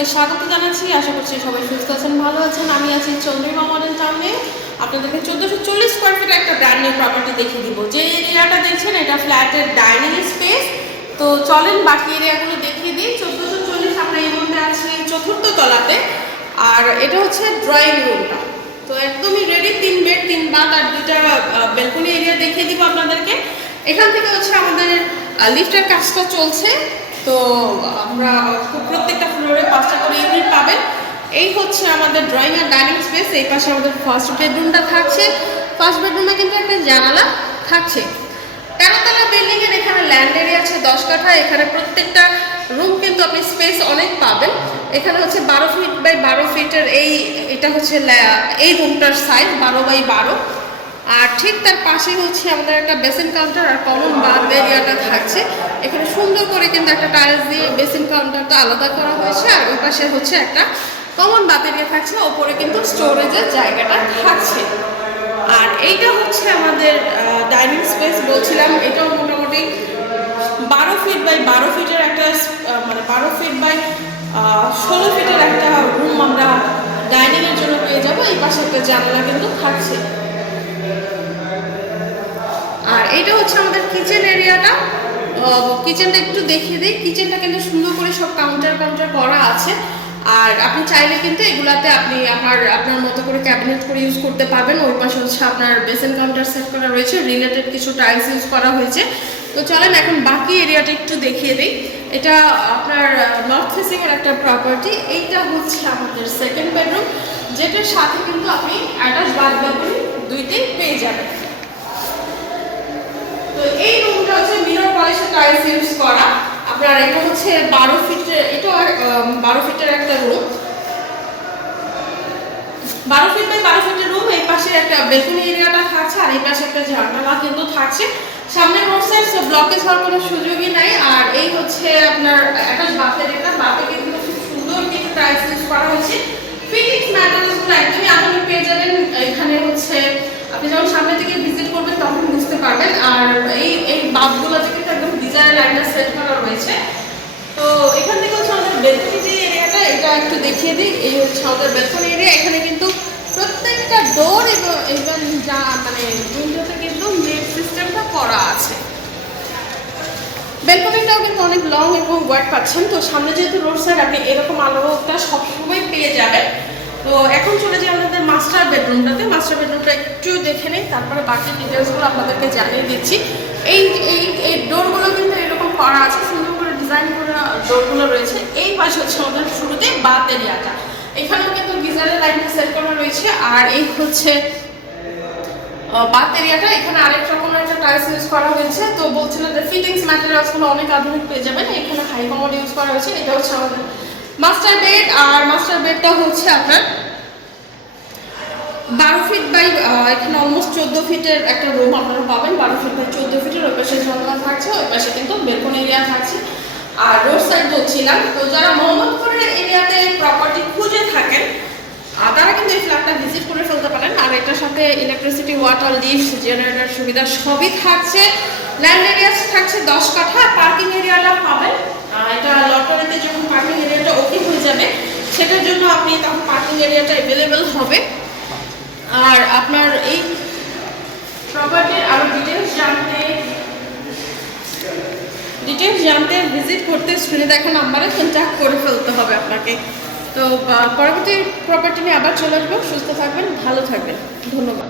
সবাইকে স্বাগত জানাচ্ছি। আশা করছি সবাই সুস্থ আছেন, ভালো আছেন। আমি আছি চন্দ্রিমা মডার্ন টাউনে। আপনাদেরকে 1440 স্কোয়ার ফিট একটা ব্র্যান্ড নিউ প্রপার্টি দেখিয়ে দিব। যে এরিয়াটা দেখছেন এটা ফ্ল্যাটের ডাইনিং স্পেস। তো চলেন বাকি এরিয়াগুলো দেখিয়ে দিই। 1440 আমরা এই মুহূর্তে আছি 4র্থ তলাতে, আর এটা হচ্ছে ড্রয়িং রুমটা। তো একদমই রেডি, 3 বেড 3 বাথ আর 2টা ব্যালকনি এরিয়া দেখিয়ে দিব আপনাদেরকে। এখান থেকে হচ্ছে আমাদের লিফটের কাজটা চলছে। তো আমরা প্রত্যেকটা ফ্লোরে 5টা করে ইউনিট পাবেন। এই হচ্ছে আমাদের ড্রয়িং আর ডাইনিং স্পেস। এই পাশে আমাদের ফার্স্ট বেডরুমটা থাকছে। ফার্স্ট বেডরুমে কিন্তু একটা জানালা থাকছে। 13তলা বিল্ডিং এর এখানে ল্যান্ড এরিয়া আছে 10 কাঠা। এখানে প্রত্যেকটা রুম কিন্তু আপনি স্পেস অনেক পাবেন। এখানে হচ্ছে 12 ফিট বাই 12 ফিটের এটা হচ্ছে এই রুমটার সাইজ 12 বাই 12। আর ঠিক তার পাশে হচ্ছে আমাদের একটা বেসিন কাউন্টার আর কমন বাথ এরিয়াটা থাকছে। এখানে সুন্দর করে কিন্তু একটা টাইলস দিয়ে বেসিন কাউন্টারটা আলাদা করা হয়েছে, আর ওই পাশে হচ্ছে একটা কমন বাথ এরিয়া থাকছে। ওপরে কিন্তু স্টোরেজের জায়গাটা থাকছে। আর এইটা হচ্ছে আমাদের ডাইনিং স্পেস বলছিলাম। এটাও মোটামুটি 12 ফিট বাই 12 ফিটের একটা মানে 12 ফিট বাই 16 ফিটের একটা রুম আমরা ডাইনিং এর জন্য পেয়ে যাবো। এই পাশে একটা জানালা কিন্তু থাকছে। আর এইটা হচ্ছে আমাদের কিচেন এরিয়াটা। কিচেনটা একটু দেখিয়ে দিই। কিচেনটা কিন্তু সুন্দর করে সব কাউন্টার করা আছে। আর আপনি চাইলে কিন্তু এগুলাতে আপনি আপনার মতো করে ক্যাবিনেট করে ইউজ করতে পারবেন। ওই পাশে হচ্ছে আপনার বেসিন কাউন্টার সেট করা রয়েছে, রিলেটেড কিছু টাইলস ইউজ করা হয়েছে। তো চলেন এখন বাকি এরিয়াটা একটু দেখিয়ে দিই। এটা আপনার নর্থ ফেসিং এর একটা প্রপার্টি। এইটা হচ্ছে আমাদের সেকেন্ড বেডরুম, যেটার সাথে কিন্তু আপনি অ্যাটাচ বাথরুম দুইটাই পেয়ে যাবেন। তো এই রুমটা হচ্ছে মিরর পলিশের টাইলস ইউজ করা। আপনার এটা হচ্ছে 12 ফিটের, এটা 12 ফিটের একটা রুম, 12 ফিট বাই 12 ফিটের রুম। এই পাশে একটা বেলকনি এরিয়াটা থাকছে, আর এই পাশে একটা জানালা কিন্তু থাকছে। সামনে রোড সাইড, সো ব্লকেজ হওয়ার কোনো সুযোগই নাই। আর এই হচ্ছে আপনার অ্যাটাচ বাথের এরিয়া। বাথে কিন্তু খুব সুন্দর কিছু টাইলস ইউজ করা হয়েছে। ফিটিংস ম্যাটেরিয়ালসগুলো একদমই আধুনিক পেয়ে যাবেন। এখানে হচ্ছে আপনি যখন সামনে থেকে ভিজিট করবেন তখন বুঝতে পারবেন। আর এই বাথগুলোতে কিন্তু একদম ডিজাইন লাইনার সেট করা রয়েছে। তো এখান থেকে হচ্ছে আমাদের বেলকনি যে এরিয়াটা, এটা একটু দেখিয়ে দিই। এই হচ্ছে আমাদের বেলকনি এরিয়া। এখানে কিন্তু প্রত্যেকটা ডোর এবং যা মানে উইন্ডোতে কিন্তু নেট সিস্টেমটা করা আছে। বেলকনিটাও কিন্তু অনেক লং এবং ওয়াইড পাচ্ছেন। তো সামনে যেহেতু রোড সাইড, আপনি এরকম আলোটা সবসময় পেয়ে যাবেন। তো এখন চলে যাই আমাদের মাস্টার বেডরুমটাতে। মাস্টার বেডরুমটা একটু দেখে নেই, তারপরে বাকি ডিটেলসগুলো আপনাদেরকে জানিয়ে দিচ্ছি। এই ডোরগুলো কিন্তু এরকম করা আছে, সুন্দর করে ডিজাইন করা ডোরগুলো রয়েছে। এই পাশে হচ্ছে আমাদের শুরুতে বাথ এরিয়াটা। এখানেও কিন্তু গিজারের লাইনটা সেট করা রয়েছে। আর এই হচ্ছে বাথ এরিয়াটা। এখানে আরেক রকমের একটা টাইলস ইউজ করা হয়েছে। তো বলছিলাম যে ফিটিংস ম্যাটেরিয়ালসগুলো অনেক আধুনিক পেয়ে যাবেন। এখানে হাই কমোড ইউজ করা হয়েছে। এটা হচ্ছে আমাদের মাস্টার বেড। আর মাস্টার বেডটা হচ্ছে আপনার 12 ফিট বাই এখানে অলমোস্ট 14 ফিটের একটা রুম আপনারা পাবেন। 12 ফিট বাই 14 ফিটের। ওই পাশে জানালা থাকছে, ওই পাশে কিন্তু বেলকনি এরিয়া থাকছে। আর রোড সাইড বলছিলাম, তো যারা মোহাম্মদপুরের এরিয়াতে প্রপার্টি খুঁজে থাকেন তারা কিন্তু এই ফ্ল্যাটটা ভিজিট করে ফেলতে পারেন। আর এটার সাথে ইলেকট্রিসিটি, ওয়াটার, লিফট, জেনারেটর সুবিধা সবই থাকছে। ল্যান্ড এরিয়া থাকছে 10 কাঠা। পার্কিং এরিয়াটা পাবেন। এটা লটারিতে যখন পার্কিং এরিয়াটা ওকে হয়ে যাবে, সেটার জন্য আপনি তখন পার্কিং এরিয়াটা অ্যাভেলেবেল হবে। আর আপনার এই প্রপার্টির আরো ডিটেলস জানতে ভিজিট করতে স্ক্রিনে দেখা নাম্বারে কন্ট্যাক্ট করে ফেলতে হবে আপনাকে। তো পরবর্তী প্রপার্টি নিয়ে আবার চলে আসবো। সুস্থ থাকবেন, ভালো থাকবেন, ধন্যবাদ।